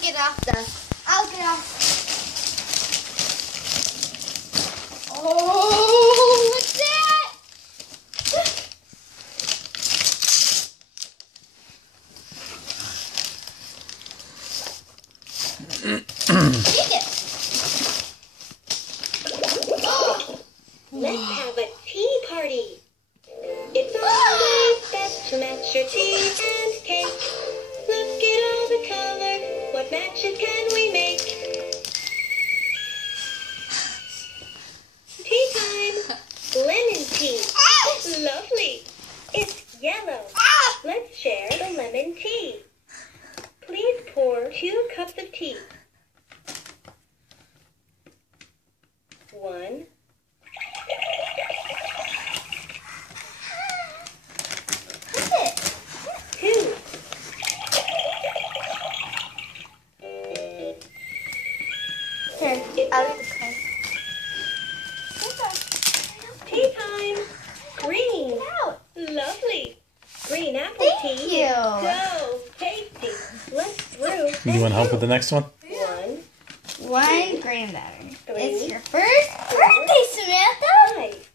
get off I'll get off. Oh, what's that? Take it. Let's have a tea party. It's always best to match your tea and cake. Look at all the color. What matches can we make? Tea time. Lemon tea. Lovely. It's yellow. Let's share the lemon tea. Please pour 2 cups of tea. 1. 2. Here, I'll get the card. Tea time. Green. Out. Lovely. Green apple Thank tea. you. So tasty. Let's brew. You want help with the next one? 1, One graham batter. 3. It's your first birthday, Samantha. 5.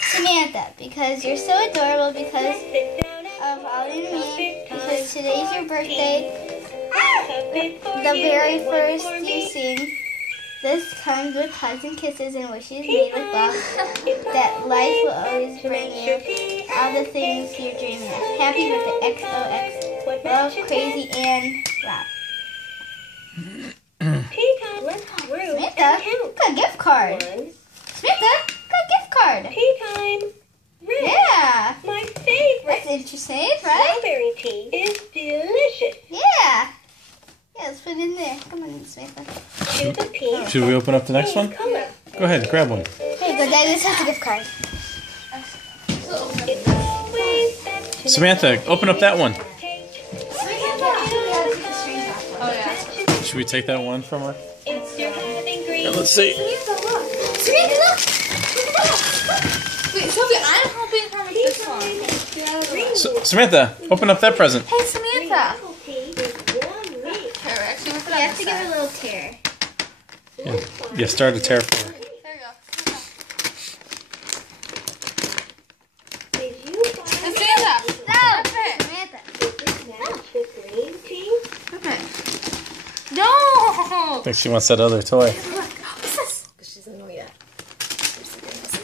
Samantha, because you're so adorable, because Sit down and of Ollie and me, Perfect time because today's your for birthday. cup it for The you very and one first for you me. sing. This comes with hugs and kisses and wishes made with love. That life will always bring you all the things you're dreaming of. Happy birthday, XOX. Love, Crazy, and Rob. Tea time. Let's brew and Samantha, count. got a gift card. 1. Samantha, got a gift card. Tea time. Red. Yeah, My favorite. that's interesting, right? Strawberry tea is delicious. Yeah. Yeah, let's put it in there. Come on, Samantha. Choose a pink. Should we open up the next one? Color. Go ahead, grab one. Here you go, Dad. This has a gift card. It's always best to Samantha, open up that one. take. Oh, yeah. Should we take that one from her? It's your having green. Yeah, let's see. Samantha, look. Wait, Sophie, I'm hoping for this one. Samantha, open up that present. Hey, Samantha. Apple tea is warm meat. Here, we're actually gonna put You it have to give it a little tear. Yeah, start a tear for her. There you go. Did you And find Samantha. No, Okay. Samantha. match the green tea? Okay. No. I think she wants that other toy. What's this? She doesn't know yet.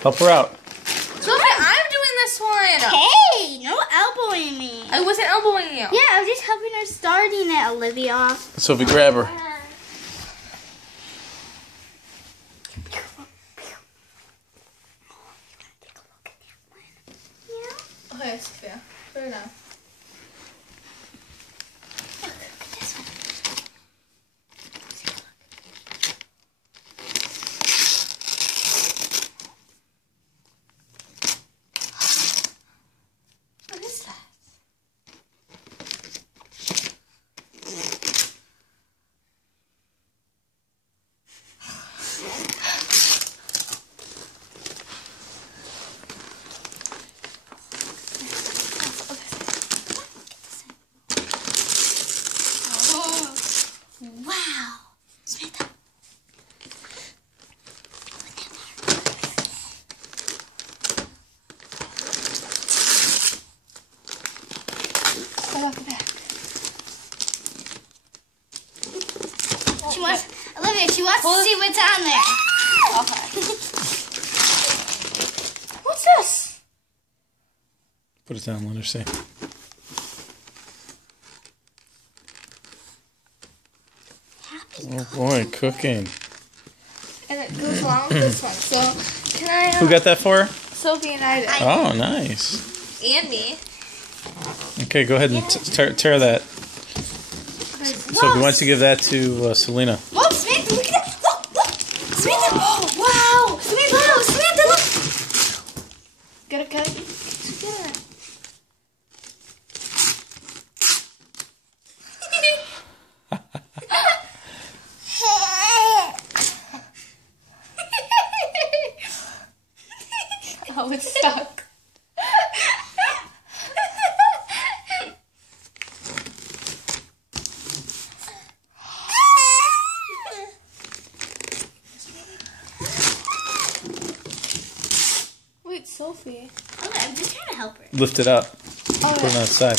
Help her out. Sophie, I'm doing this one. Hey, no elbowing me. I wasn't elbowing you. Yeah, I was just helping her starting it, Olivia. Sophie, grab her. Okay, Sophia. Put it down. What is that? Wow. Samantha. Right off the back. She wants, Olivia, she wants to see what's on there. Okay. What's this? Put it down, let her see. Oh boy, cooking. And it goes along with this one. So, can I Who got that for her? Sophie and I did. Oh, nice. And me. Okay, go ahead and tear that. Sophie, why don't you give that to Selena? Whoa, Samantha, look at that. Look, look. Samantha. Oh, wow. Samantha, wow, Samantha, look. Gotta get it. Oh, it's stuck. Sophie. Okay, I'm just trying to help her. Lift it up. Oh, Put it on the side.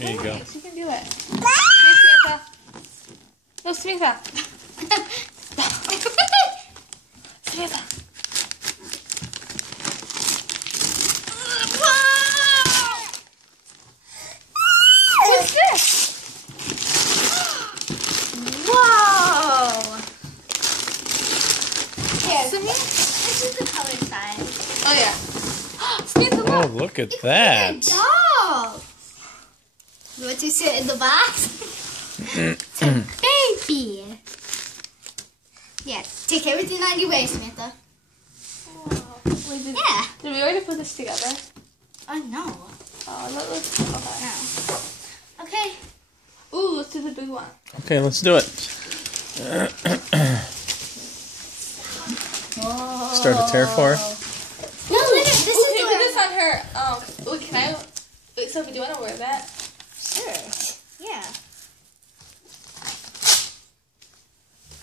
There you go. Thanks, you can do it. Here, Samantha. No, Samantha. Samantha. What's this? Whoa! Here, Samantha. this is the color side. Oh, yeah. Samantha, Oh, look. look at that. Doll! You want to sit in the box? It's a baby. Yes, take everything out of your way, Samantha. Wow. Wait, Yeah. Did we already put this together? Oh, no. Oh, that looks... Okay. No. Okay. Ooh, let's do the big one. Okay, let's do it. Start a tear for her. No, this Ooh, is can you the put this on her? Wait, can I... Wait, Sophie, do you want to wear that? Sure. Yeah.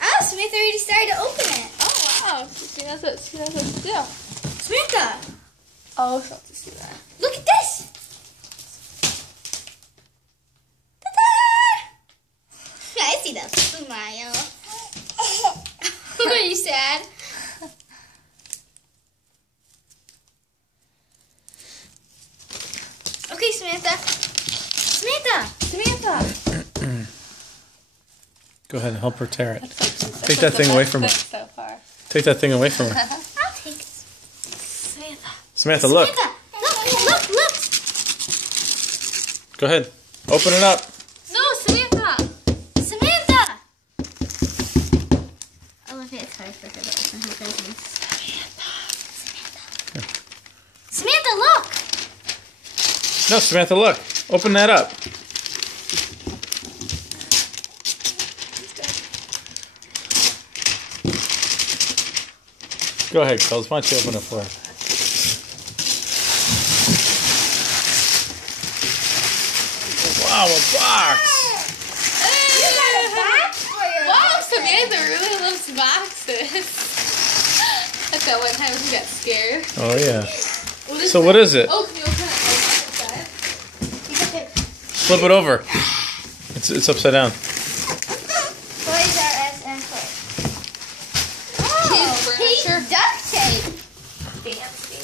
Oh, Samantha already started to open it. Oh, wow. She knows what to do. Samantha, Oh, she'll have to see that. look at this. Ta-da! I see that smile. Are you sad? Okay, Samantha. Samantha. Samantha! Go ahead and help her tear it. That's Take that thing away from her. So far. Take that thing away from her. I'll take it. Samantha. Samantha, look. Samantha, look, look. Go ahead. Open it up. No, Samantha! Samantha. Olivia, it's hard for her to open her presents. Samantha, look. No, Samantha, look. Open that up. Go ahead, Coles. Why don't you open it for her? Wow, a box! You got a box for your Wow, Samantha really loves boxes. That's that one time she got scared. Oh, yeah. What is So what is it? Oh, can you open it inside? Flip it over. It's upside down. Toys R Us and toys. Kids furniture. Pink duct tape. Fancy.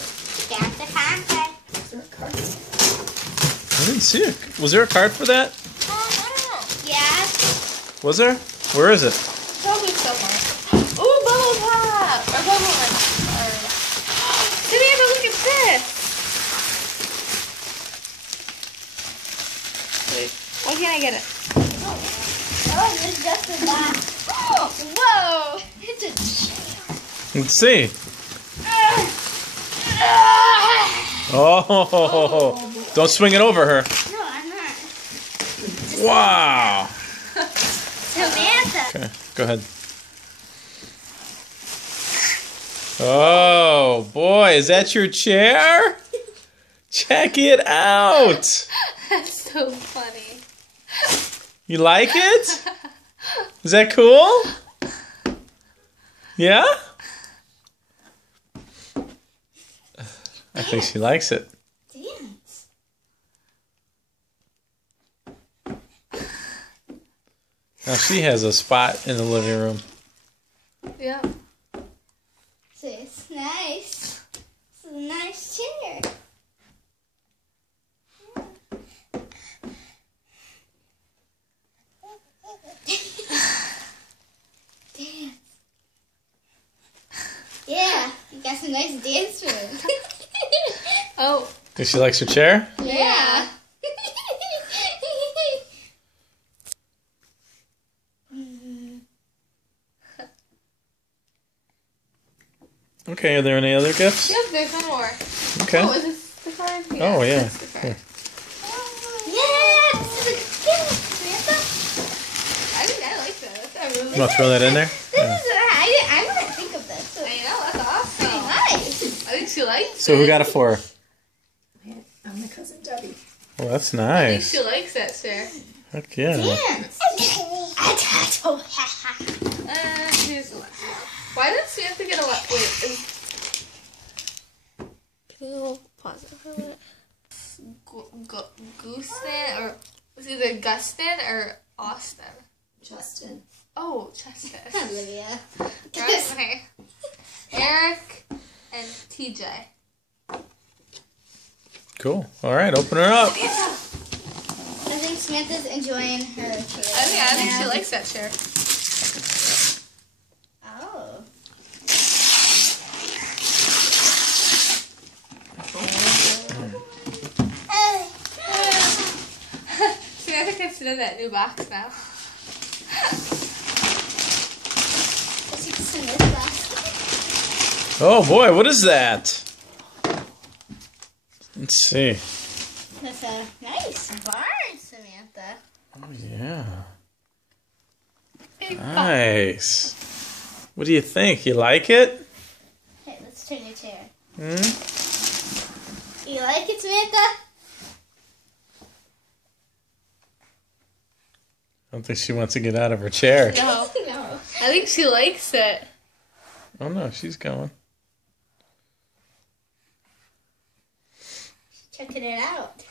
That's the contact. I didn't see it. Was there a card for that? I don't know. Yeah. Was there? Where is it? Probably somewhere. Ooh, bubble pop! Or bubble one. Samantha, look at this! Wait, why can't I get it? Oh, it's just a box. Whoa! It's a chair. Let's see. Oh, don't swing it over her. No, I'm not. Wow. Samantha. Okay, go ahead. Oh, boy, is that your chair? Check it out. That's so funny. You like it? Is that cool? Yeah? I think she likes it. Dance. Now she has a spot in the living room. Yeah. So it's nice. It's a nice chair. Dance. Yeah, you got some nice dance moves. Oh. Think she likes her chair? Yeah. Okay, are there any other gifts? Yep, there's one more. Okay. Oh, is this the card? Oh, yeah. That's the card. Here. Yeah, this is a gift, Samantha. I like that. That's a really You want to throw that in there? This Yeah. is I didn't think of this. So I know, that's awesome. pretty nice. I think she likes So who got it for her? I'm my cousin Debbie. Well, that's I think nice. she likes that chair. Heck yeah. Dance. Here's the last one. Why did Samantha get a lot? Wait, Justin. Oh, Justice. Olivia. Okay. Eric and TJ. Cool. All right, open her up. I think Samantha's enjoying her chair. I think she likes that chair. Oh. Samantha can sit in that new box now. She can sit in this box. Oh boy, what is that? Let's see. That's a nice barn, Samantha. Oh yeah. Big box. Nice. What do you think? You like it? Hey, let's turn your chair. Hmm? You like it, Samantha? I don't think she wants to get out of her chair. No. No. I think she likes it. Oh no, she's going. Checking it out.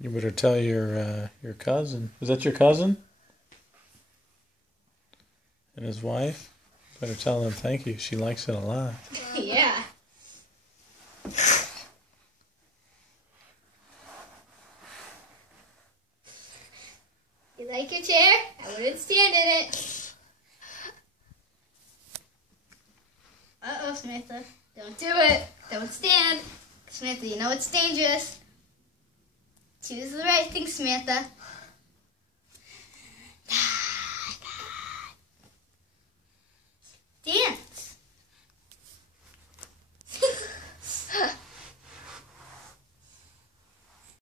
You better tell your cousin. Is that your cousin? And his wife? Better tell them thank you. She likes it a lot. Yeah. You like your chair? I wouldn't stand in it. Uh-oh, Samantha. Don't do it. Don't stand. Samantha, you know it's dangerous. Choose the right thing, Samantha.